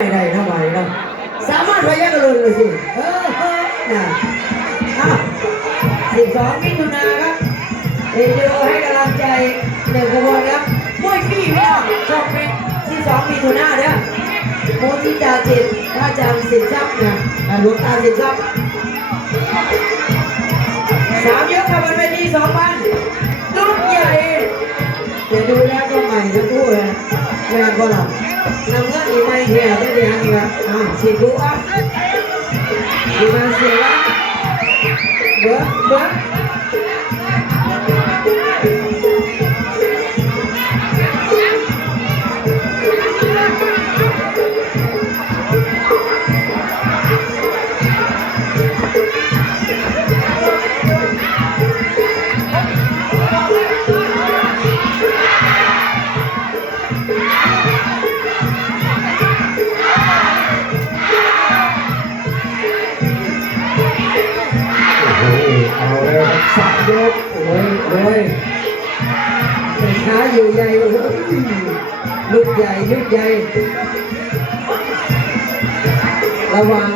ไม่ได้ทำไมนะสามารถพยักระลุนเลยสิ เออเออนะสิบสองมิถุนาครับเอ็นดูให้กำลังใจหนึ่งขบวนครับมวยพี่พี่น้องชองเป็นสิบสองมิถุนาเด้อโมทิจาจิตพระอาจารย์สินทรัพย์นะอ่าหลวงตาสินทรัพย์สามยกกับบนเวทีสองพันรุ่นใหญ่เดี๋ยวดูแล้วก็ใหม่ทั้งคู่เลยแม่ก็หลับนำ ไม่เที่ยวได้ยังไงครับอะสิบคู่ครับดีมาเสียละเบิ้งเบิ้งโลูกใหญ่ลูกใหญ่ ระหว่าง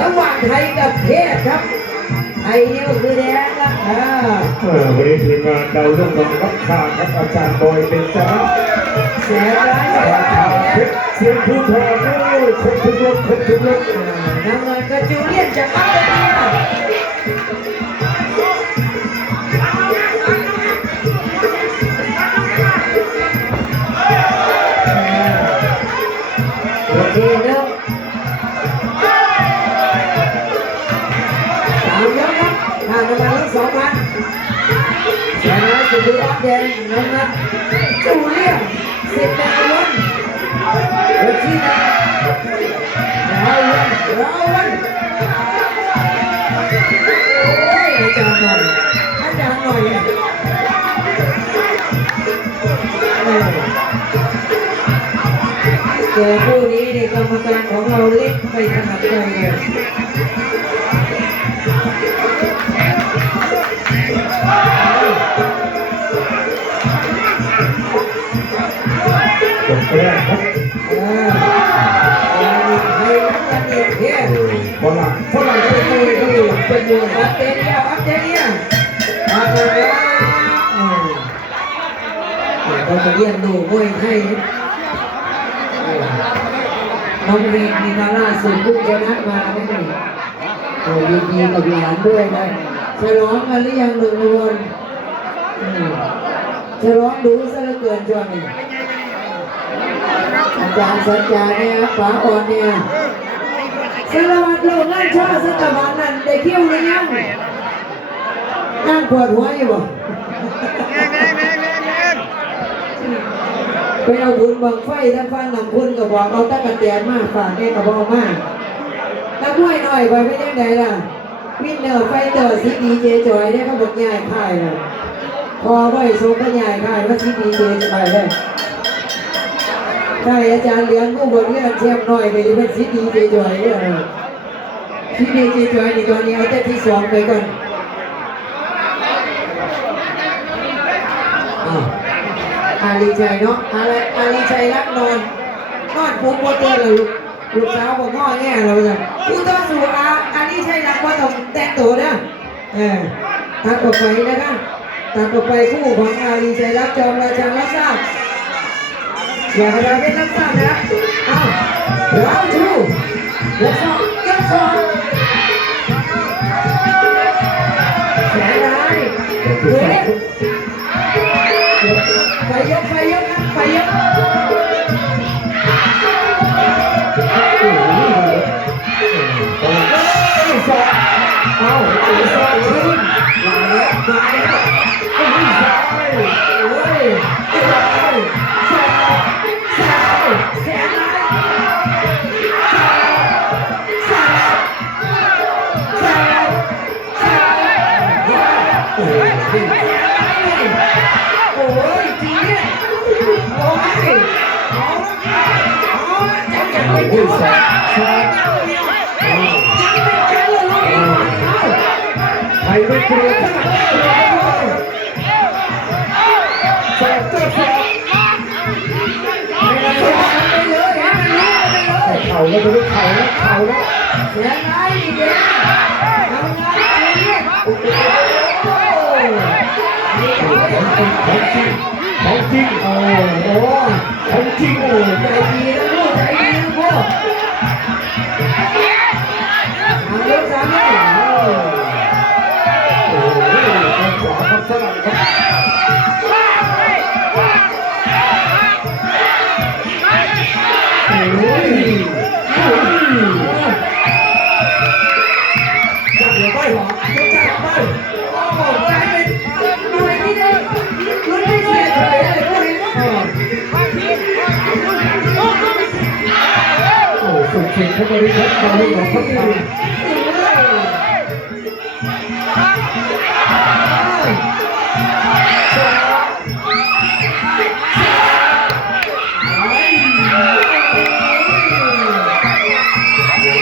ระหว่างไทยกับเทศครับ ไทยนี่ก็คือแดงครับอ่าเออวันนี้ทีมงานดาวรุ่งกับรับข่าวครับอาจารย์บอยเป็นจ้าแสนร้ายแสนราร้าคายเพชรเสียงผู้ทองโอ้ยครบทุกรถครบทุกรถน้ำเงินก็จูเลียนจากอัลเบเแดงน้ำเงินจูเลียนสิบแปด จบแรกครับเออให้นักกันอีกเที่ยฝรั่งฝรั่งเป็นมวยเป็นมวยออสเตรเลียออสเตรเลียเลยเราจะเรียนดูมวยไทยเออน้องเรนมีมาล่าสุดเพิ่งชนะมาไม่ได้โอ้ยดีกับหลานด้วยนะฉลองกันหรือยังหนึ่งวันอืมฉลองดูซะเหลือเกินช่วงนี้ อาจารย์สัจจาเนี่ยป๋าอ่อนเนี่ยสารวัตรโลกงานชาติสตบานนั่นได้เที่ยวหรือยังนั่งปวดหัวอยู่บ่ไปเอาบุญบังไฟท่านฟังนำคุณก็บอกเอาตะกะเตียนมาฝากแม่กระบอกมานักมวยหน่อยไปไม่ยังไงล่ะวินเนอร์ไฟเตอร์ซีดีเจจอยเนี่ยเขาบอกใหญ่ค่ายนะพอไว้โซก็ใหญ่ค่ายว่าซีดีเจจะไปได้ ใช่อาจารย์เลี้ยงผู้บริหารเชียมหน่อยไปจะเป็นซีดีเจจอยเนี่ยซีดีเจจอยนี่ตอนนี้เอาแต่ที่สองไปก่อนอาอาลีชัยเนาะอะไรอาลีชัยรักนอนนอนผมโมเตอร์เลยลูกลูกสาวผมพ่อแง่เราจะผู้ต่อสู้อาอันนี้ใช่รักว่าต้องแต่งตัวนะเออตัดออไปนะครับตัดออไปคู่ของอาลีชัยรักจอมราชันรับทราบ อย่าให้เราเป็นรับทราบนะอ้าวเราชูยกสองยกสองแขนร้ายเฮ้ยไปยกไปยกครับไปยกสองเอาเอาสองขึ้นมาแล้วมาแล้วเอ จับอย่างเอาไม่ที่ถูกสองซ้ายบไม่ถูกเอาไทยไม่กลัวชนะสองเจ้าสองไปเลยไปเลยไปเลยไปเลยไทข่าแล้วจะได้เข่าแล้วเข่าแล้วเสียไอ้เด็กทำงานเรียโอ้โหของจริงของจริงโอ้โหของจริงโอ้ใจดีนะลูกใจดีนะพ่อ ท สุดสิงเข้ามาดีครับตอนนี้ของพัฒน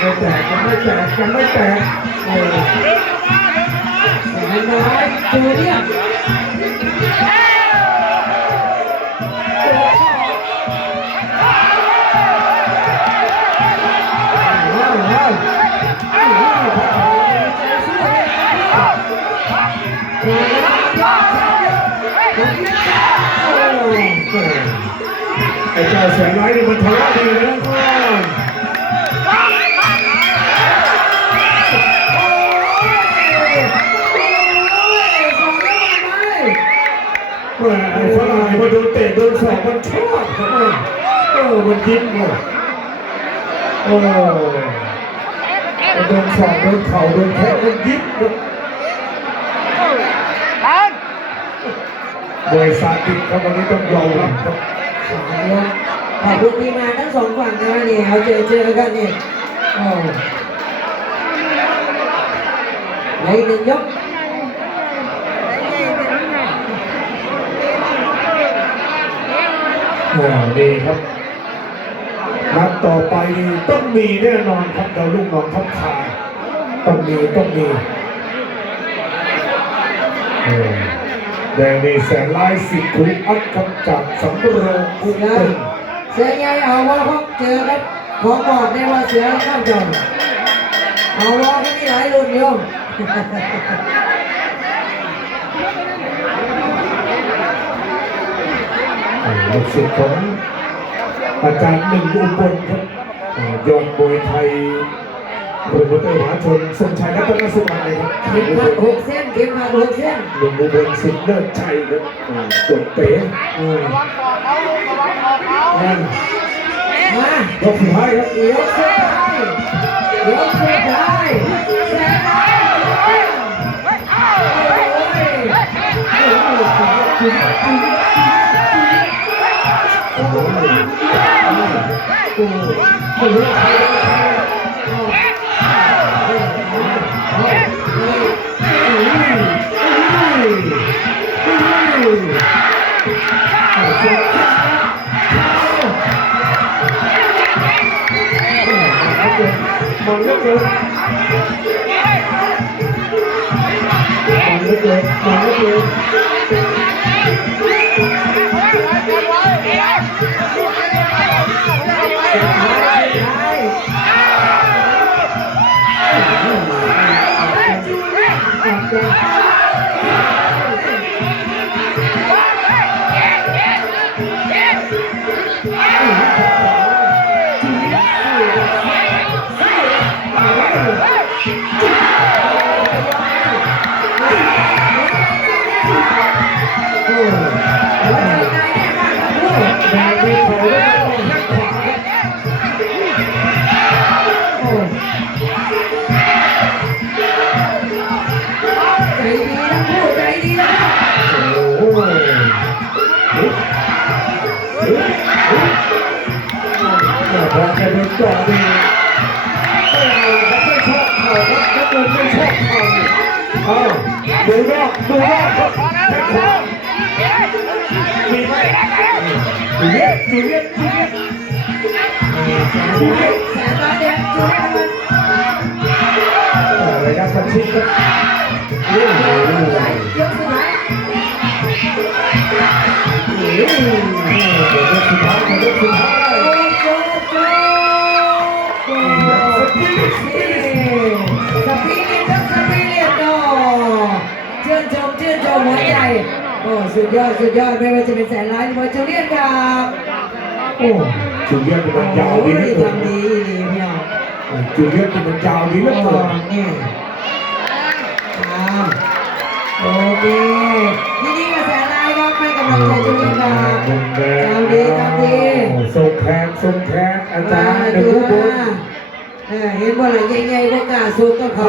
ไม่แตกไม่แตกกันไม่แตกโอ้แสนน้อยจูเนีย แสนร้ายนี่มันทะเลาะดีนะเมื่อไอ้ฝรั่งมันโดนเตะโดนสอบมันชอบครับเออมันยิ้มเลยโอ้โดนสอบโดนเข่าโดนแทะมันยิ้มครับโดยซาติกครับวันนี้ต้องยอมรับครับ ขอบคุณทีมาทั้งสองฝั่งนะเนี่ยเอาเจอเจอกันเนี่ยโอ้ในหนึ่งยกอ่าดีครับนัดต่อไปต้องมีแน่นอนครับดาวรุ่งน้องทัพคาต้องมีต้องมีเออ แดงนี่แสนลายสิทธิ์คุณอัพครับจากสำโรงกรุงนะเทพเสียใหญ่เอาว่าพบเจอครับขอบอกได้ว่าเสือข้ามจอมเอาว่าก็มีหลายรุ่นโยมเออลูกศิษย์ของอาจารย์หนึ่งอุบลครับเอ่อยอดมวยไทย โปรโมเตอร์มหาชนทรงชัยรัตนสุวรรณเลยครับเข็มขัดหกเส้นเข็มขัดหกเส้นหนุ่มอุบลสิทธิ์เลิศชัยครับอ่ากดเป๋อ่านั่นมายกสุดท้ายครับเดี๋ยวเส้นได้เดี๋ยวเส้นได้แสนได้โอ้ยโอ้โหจริงจริงโอ้โห โอ้โหโอ้ พอแกโดนจ่อดีไม่เอาครับไม่ชอบเข่าครับนักเงินไม่ชอบเข่าเอาดูรอบดูรอบครับแข้งขวามีไหมจูเลียตจูเลียตจูเลียตจูเลียตระยะประชิดครับโอ้โหเดี๋ยวสุดท้ายเดี๋ยวสุดท้าย Spirit Spirit ครับ Spirit โอ้ชื่นชมชื่นชมหัวใจโอ้สุดยอดสุดยอดไม่ว่าจะเป็นแสนล้านมวยเฉลี่ยครับโอ้จุดเยี่ยนเป็นมันยาวดีเหลืทำดีดีนาะงจุดเยี่ยนเป็นมันยาวดีเหลือนนี่ครับโอเคยินดีกับแสนล้านครับให้กำลังใจจุดเยี่ยนครับทำดีทำดีส่งแทนส่งแทนอาจารย์เดือดบุญ เออเห็นว่าอะไรใหญ่ๆพวกกล้าสูบก็เขา